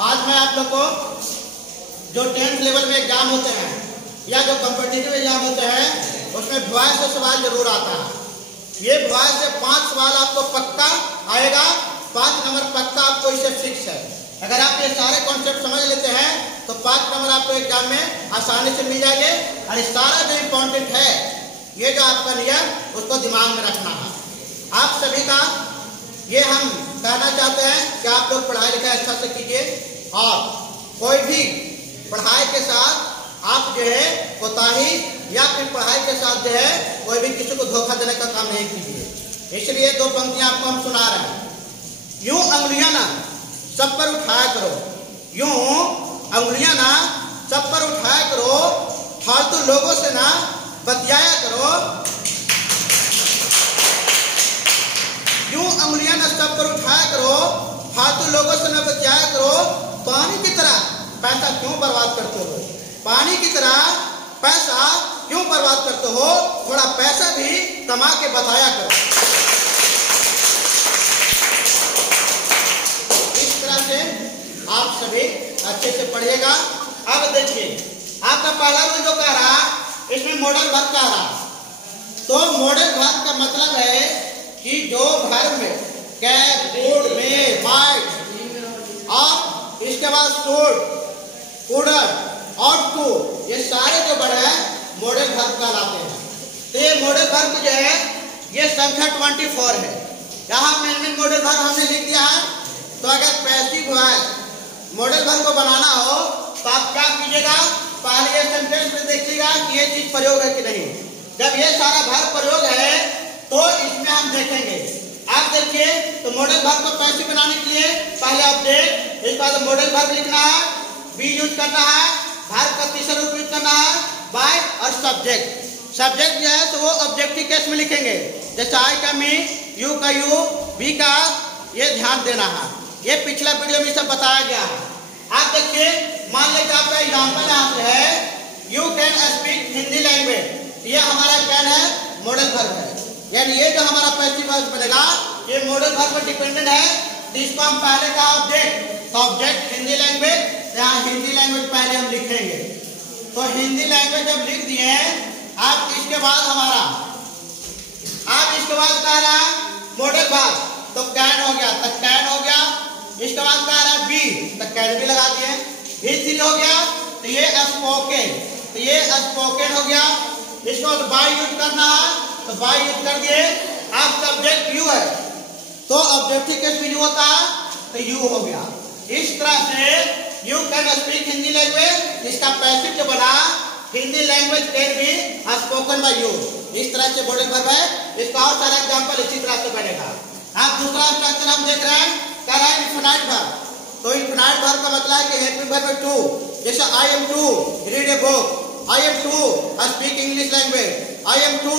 आज मैं आप लोग को जो 10th लेवल में एग्जाम होते हैं या जो कॉम्पिटिटिव एग्जाम होते हैं उसमें वॉइस से सवाल जरूर आता है। ये वॉइस से 5 सवाल आपको पक्का आएगा, 5 नंबर पक्का आपको इससे फिक्स है। अगर आप ये सारे कॉन्सेप्ट समझ लेते हैं तो 5 नंबर आपको एग्जाम में आसानी से मिल जाएंगे। और ये सारा जो इम्पोर्टेंट है, ये जो आपका नियम, उसको दिमाग में रखना है। आप सभी का ये हम कहना चाहते हैं कि आप लोग पढ़ाई लिखाई अच्छा से कीजिए और कोई भी पढ़ाई के साथ आप जो है कोताही या फिर पढ़ाई के साथ जो है कोई भी किसी को धोखा देने का काम नहीं कीजिए। इसलिए 2 पंक्तियां आपको हम सुना रहे हैं। यूं अंगुलियां ना सब पर उठाया करो, यूं अंगुलियां ना सब पर उठाया करो, फालतू लोगों से ना बतियाया करो। यूं अंगुलियां ना सब पर उठाया करो, फालतू लोगों से ना बतियाया करो। पानी की तरह पैसा क्यों बर्बाद करते हो, पानी की तरह पैसा क्यों बर्बाद करते हो, थोड़ा पैसा भी कमा के बताया करो। इस तरह से आप सभी अच्छे से पढ़िएगा। अब देखिए आपका पहला रूल जो कह रहा, इसमें मॉडल वर्ब कह रहा। तो मॉडल वर्ब का मतलब है कि जो वर्ब में कैन, कुड, मे, माइट और इसके बाद शुड, कुडर और टू, ये सारे जो वर्ड है मॉडल वर्ब कहलाते हैं। तो ये मॉडल वर्ब जो है ये संख्या 24 है। यहाँ मेन मॉडल वर्ब हमने लिख दिया है। तो अगर पैसिव वॉइस मॉडल वर्ब को बनाना हो तो आप क्या कीजिएगा, पहले ये सेंटेंस में देखिएगा कि ये चीज प्रयोग है कि नहीं। जब ये सारा वर्ब प्रयोग है तो इसमें हम देखेंगे। आप देखिए तो मॉडल वर्ब को पैसिव बनाने के लिए पहले ऑब्जेक्ट, इसके बाद मॉडल वर्ब लिखना है, बी यूज करना है, वर्ब का तीसरा रूप यूज करना है, बाय और सब्जेक्ट। सब्जेक्ट जो है तो वो ऑब्जेक्टिव केस में लिखेंगे, जैसे आई का मी, यू का यू, बी का, ये ध्यान देना है। ये पिछला वीडियो में सब बताया गया है। आप देखिए मान लेकर आपका एग्जाम्पल यहाँ से है, you can speak Hindi language. ये हमारा कैन है, मॉडल वर्ब है, यानी ये जो हमारा पैसिव वॉइस बनेगा ये मॉडल वर्ब पर डिपेंडेंट है। तो इसको हम पहले का ऑब्जेक्ट, तो ऑब्जेक्ट हिंदी लैंग्वेज, यहाँ हिंदी लैंग्वेज पहले हम लिखेंगे। तो हिंदी लैंग्वेज जब लिख दिए आप, इसके बाद हमारा आप इसके बाद कह रहा है मॉडल वर्ब, तो कैन हो गया, तक कैन हो गया। इसके बाद कह रहा है बी, तक कैन भी लगा दिए। भी हो गया तो ये स्पोकन, तो ये स्पोकन हो गया। इसको बाद बाय यूज करना है तो बाय यूज कर दिए। आप सब्जेक्ट यू है तो ऑब्जेक्टिव केस में यू होता है तो यू हो गया। इस तरह से you can speak Hindi language, इसका पैसिव जो बना Hindi language can be spoken by you. इस तरह से मॉडल वर्ब है। इसका और सारा एग्जांपल इसी तरह से बनेगा। आप दूसरा स्ट्रक्चर हम देख रहे हैं, कह रहा है इनफिनाइट वर्ब। तो इनफिनाइट वर्ब का मतलब है कि हेल्पिंग वर्ब में टू, जैसे I am to read a book, I am to speak English language, I am to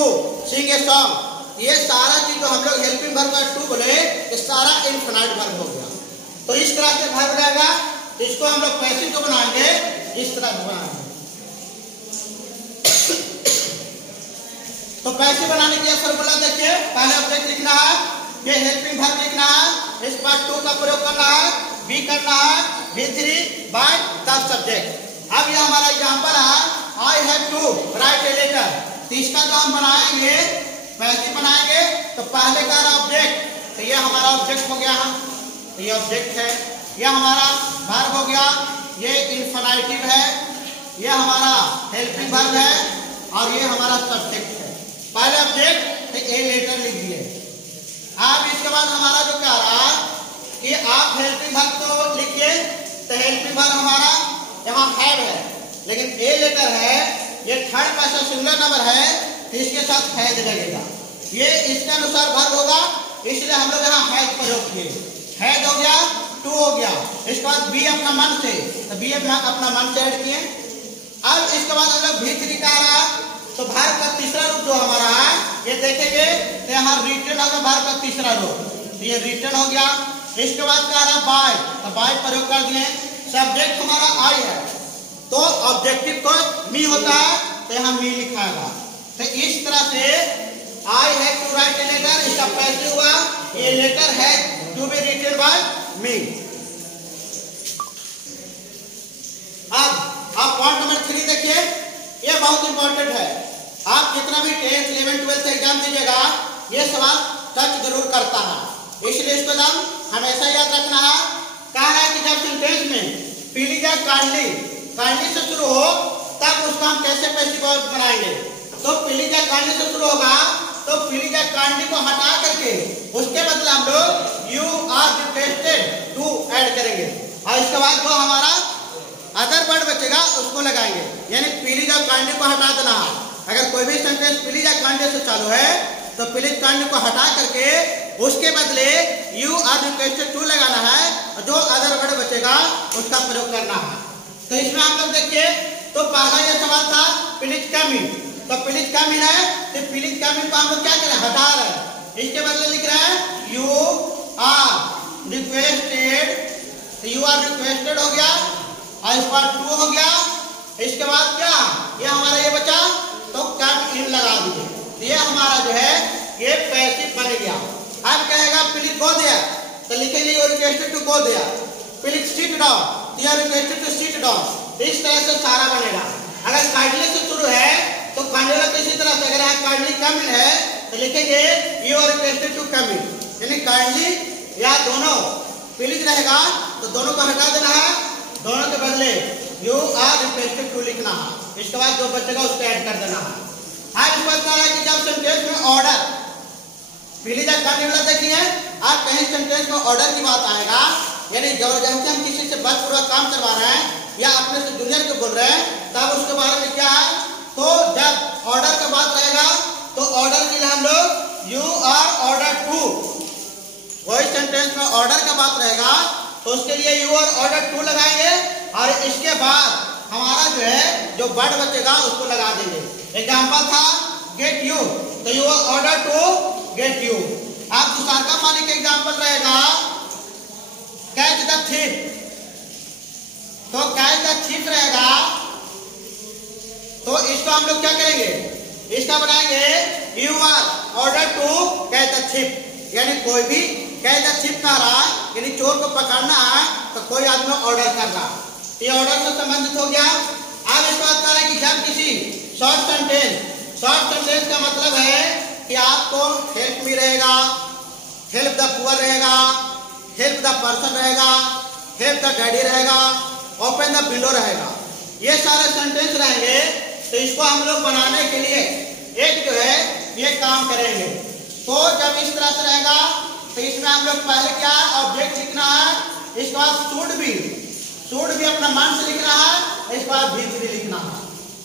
sing a song. ये सारा चीज जो हम लोग हेल्पिंग वर्ब का टू बोले, ये सारा इनफिनाइट वर्ब हो गया। तो इस तरह से वर्ब रहेगा। इसको हम लोग पैसिव जो बनाएंगे इस तरह बनाएंगे। तो पैसिव बनाने के लिए फॉर्मूला देखिए, पहले ऑब्जेक्ट लिखना है, ये हेल्पिंग वर्ब लिखना है, इस पर टू का प्रयोग करना है, बी करना है, V3 बाय द सब्जेक्ट। अब ये हमारा एग्जांपल है, I have to write a letter. तो इसका जो हम बनाएंगे पैसिव बनाएंगे तो पहले का ऑब्जेक्ट, तो ये हमारा ऑब्जेक्ट हो गया। तो ये ऑब्जेक्ट है, ये हमारा वर्ब हो गया, ये इन्फिनिटिव है, ये हमारा हेल्पिंग वर्ब है और ये हमारा सब्जेक्ट है। पहले ऑब्जेक्ट तो ए लेटर लिख दिए। अब इसके बाद हमारा जो कह रहा कि आप हेल्पिंग वर्ब तो लिखिए, तो हेल्पिंग वर्ब हमारा यहाँ हैव है, लेकिन ए लेटर है, ये थर्ड पर्सन सिंगुलर नंबर है, तो इसके साथ हैज लगेगा। ये इसके अनुसार वर्ब होगा, इसलिए हम लोग यहाँ हैज प्रयोग किए। हैज हो गया, टू हो गया। इसके बाद बी अपना मन से, तो बी अपना मन से ऐड किए। अब इसके बाद हम लोग V3 का आ रहा, तो वर्ब का तीसरा रूप जो हमारा है ये देखेंगे तो यहाँ रिटर्न होगा, वर्ब का तीसरा रूप, तो ये रिटर्न हो गया। इसके बाद क्या रहा बाय, तो बाय प्रयोग कर दिए। सब्जेक्ट हमारा आई है, तो ऑब्जेक्टिव को मी होता है, तो यहाँ मी लिखाएगा। तो इस तरह से I have to write a letter, इसका पैसिव हुआ, ये लेटर है to be written by me. बहुत इंपॉर्टेंट है। आप जितना भी 10th 11th 12th एग्जाम दीजिएगा ये सवाल टच जरूर करता है, इसलिए इसको हम हमेशा याद रखना है। कह रहा है कि जब सेंटेंस में पीली या काइंडली से शुरू हो तब उसको हम कैसे पैसिव वॉइस बनाएंगे। तो पीली या काइंडली से शुरू होगा तो पीली या काइंडली को हटा करके उसके बदले हम लोग you are requested to add करेंगे और इसके बाद जो हमारा अदर वर्ड बचेगा उसको लगाएंगे, यानी पीली या काइंडली को हटा देना है। अगर कोई भी सेंटेंस पीली या काइंडली से चालू है तो पीली काइंडली को हटा करके उसके बदले यू आर रिक्वेस्टेड टू लगाना है और जो अदर वर्ड बचेगा उसका प्रयोग करना है। तो इसमें हम लोग देखिए तो पहला ये सवाल था प्लीज कम इन, तो प्लीज कम इन है तो प्लीज कम इन को हम लोग क्या करें हटा रहे हैं, इसके बदले लिख रहे हैं you are requested, you are requested हो गया और इस बार टू हो गया। इसके बाद क्या ये हमारा ये बचा तो कम इन लगा दीजिए, ये हमारा जो है ये पैसिव बन गया। अब कहेगा प्लीज गो देयर तो लिखेंगे you are requested to go there, please sit down you are requested to sit down. इस तरह से सारा बनेगा। अगर काइंडली से शुरू है तो काइंडली को इसी तरह से, अगर यहाँ काइंडली कम इन है तो लिखेंगे you are requested to come in, यानी काइंडली या दोनों प्लीज रहेगा तो दोनों को हटा देना है, दोनों के बदले यू आर रिक्वेस्टेड टू लिखना है। इसके बाद जो बचेगा उसको ऐड कर देना है। आज इस बात है कि जब सेंटेंस में ऑर्डर पीली या काइंडली वाला देखिए, आप कहीं सेंटेंस में ऑर्डर की बात आएगा, यानी जबरदस्ती हम किसी से बलपूर्वक काम करवा रहे हैं या अपने से जूनियर को बोल रहे हैं तब उसके बारे में क्या है। तो जब ऑर्डर का बात रहेगा तो ऑर्डर के लिए हम लोग यू आर ऑर्डर टू, वही सेंटेंस में ऑर्डर का बात रहेगा तो उसके लिए यू आर ऑर्डर टू लगाएंगे और इसके बाद हमारा जो है जो वर्ड बचेगा उसको लगा देंगे। एग्जाम्पल था गेट यू, तो you are order to get you. आप दूसरा का मालिक का एग्जाम्पल रहेगा कैच द थीफ, तो कैच द थीफ रहेगा तो इसको हम लोग क्या करेंगे, इसका बनाएंगे you are order to catch the thief, यानी कोई भी कैच द थीफ कह रहा यानी चोर को पकड़ना है तो कोई आदमी ऑर्डर कर रहा, ये ऑर्डर से संबंधित हो गया। अब इस बात कर रहे हैं कि जब किसी शॉर्ट सेंटेंस का मतलब है कि आपको हेल्प मी रहेगा, हेल्प द पुअर रहेगा, हेल्प द पर्सन रहेगा, हेल्प द डैडी रहेगा, ओपन द विंडो रहेगा, ये सारे सेंटेंस रहेंगे। तो इसको हम लोग बनाने के लिए एक जो है ये काम करेंगे। तो जब इस तरह से रहेगा तो इसमें हम लोग पहले क्या ऑब्जेक्ट लिखना है, इसके बाद शुड भी अपना मन से लिखना है, इसके बाद भी लिखना है।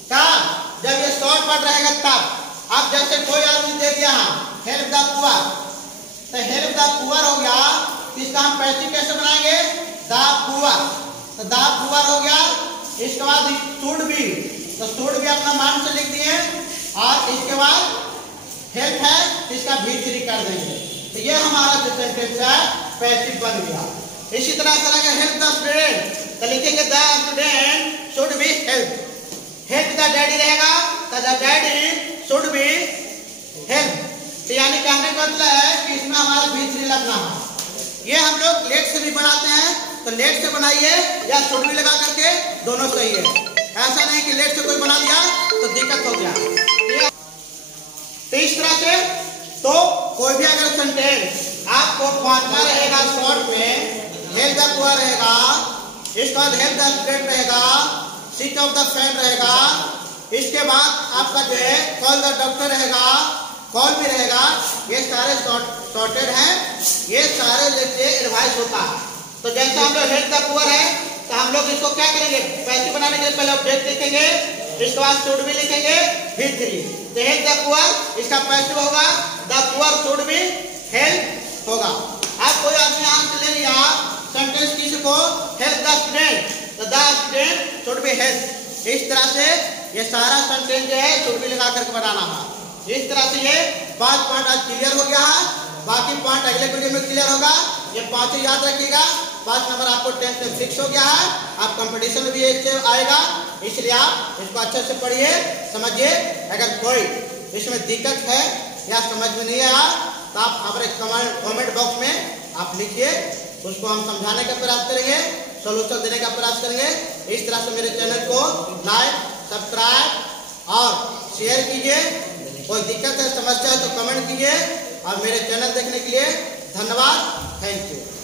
तब जब ये शॉर्ट वर्ड रहेगा तब अब जैसे कोई आदमी दे दिया हेल्प द पुअर, तो हेल्प द पुअर हो गया, इसका हम पैसिव कैसे बनाएंगे द पुअर, तो द पुअर हो गया। इसके बाद शुड भी, तो शुड भी अपना मान से लिख दिए और इसके बाद हेल्प है इसका भी कर देंगे, तो ये हमारा जो सेंटेंस है पैसिव बन गया। इसी तरह से हेल्प द स्टूडेंट तो लिखेंगे the student should be help, help the daddy रहेगा तो the daddy should be help, तो यानी कहने का मतलब है कि इसमें हमारा भी लगना है। ये हम लोग लेट से भी बनाते हैं तो लेट से बनाइए या शुड भी लगा करके दोनों सही है, ऐसा नहीं कि लेट से कोई बना लिया तो दिक्कत हो गया। तो इस तरह से तो कोई भी अगर सेंटेंस आपको पहुंचना रहेगा शॉर्ट में हेल्प द पुअर रहेगा, इसके बाद हेल्प द स्टूडेंट रहेगा, सीट ऑफ द फ्रेंड रहेगा, इसके बाद आपका जो है कॉल द डॉक्टर रहेगा, कॉल भी रहेगा, ये सारे शॉर्टेड हैं, ये सारे लेके रिवाइज होता है। तो जैसे हम लोग हेल्प द पुअर है तो हम लोग इसको क्या करेंगे पैसिव बनाने के लिए पहले ऑब्जेक्ट लिखेंगे, इसके बाद शुड भी लिखेंगे फिर थ्री, तो हेल्प द पुअर इसका पैसिव होगा, द पुअर शुड भी हेल्प होगा। अब कोई आदमी यहाँ से ले लिया सेंटेंस किसी को हेल्प द स्टूडेंट, तो the student should be help. इस तरह से ये सारा सेंटेंस जो है शुड बी लगा करके बनाना है। इस तरह से ये 5 पॉइंट आज क्लियर हो गया है, बाकी पॉइंट अगले वीडियो में क्लियर होगा। ये 5 याद रखिएगा, 5 नंबर आपको 10th में फिक्स हो गया है, आप कंपटीशन में भी इससे आएगा, इसलिए आप इसको अच्छे से पढ़िए समझिए। अगर कोई इसमें दिक्कत है या समझ में नहीं आया तो आप हमारे कमेंट बॉक्स में आप लिखिए, उसको हम समझाने का प्रयास करेंगे, सोल्यूशन देने का प्रयास करेंगे। इस तरह से मेरे चैनल को लाइक सब्सक्राइब और शेयर कीजिए। कोई दिक्कत है, समस्या है तो कमेंट कीजिए। और मेरे चैनल देखने के लिए धन्यवाद। Thank you.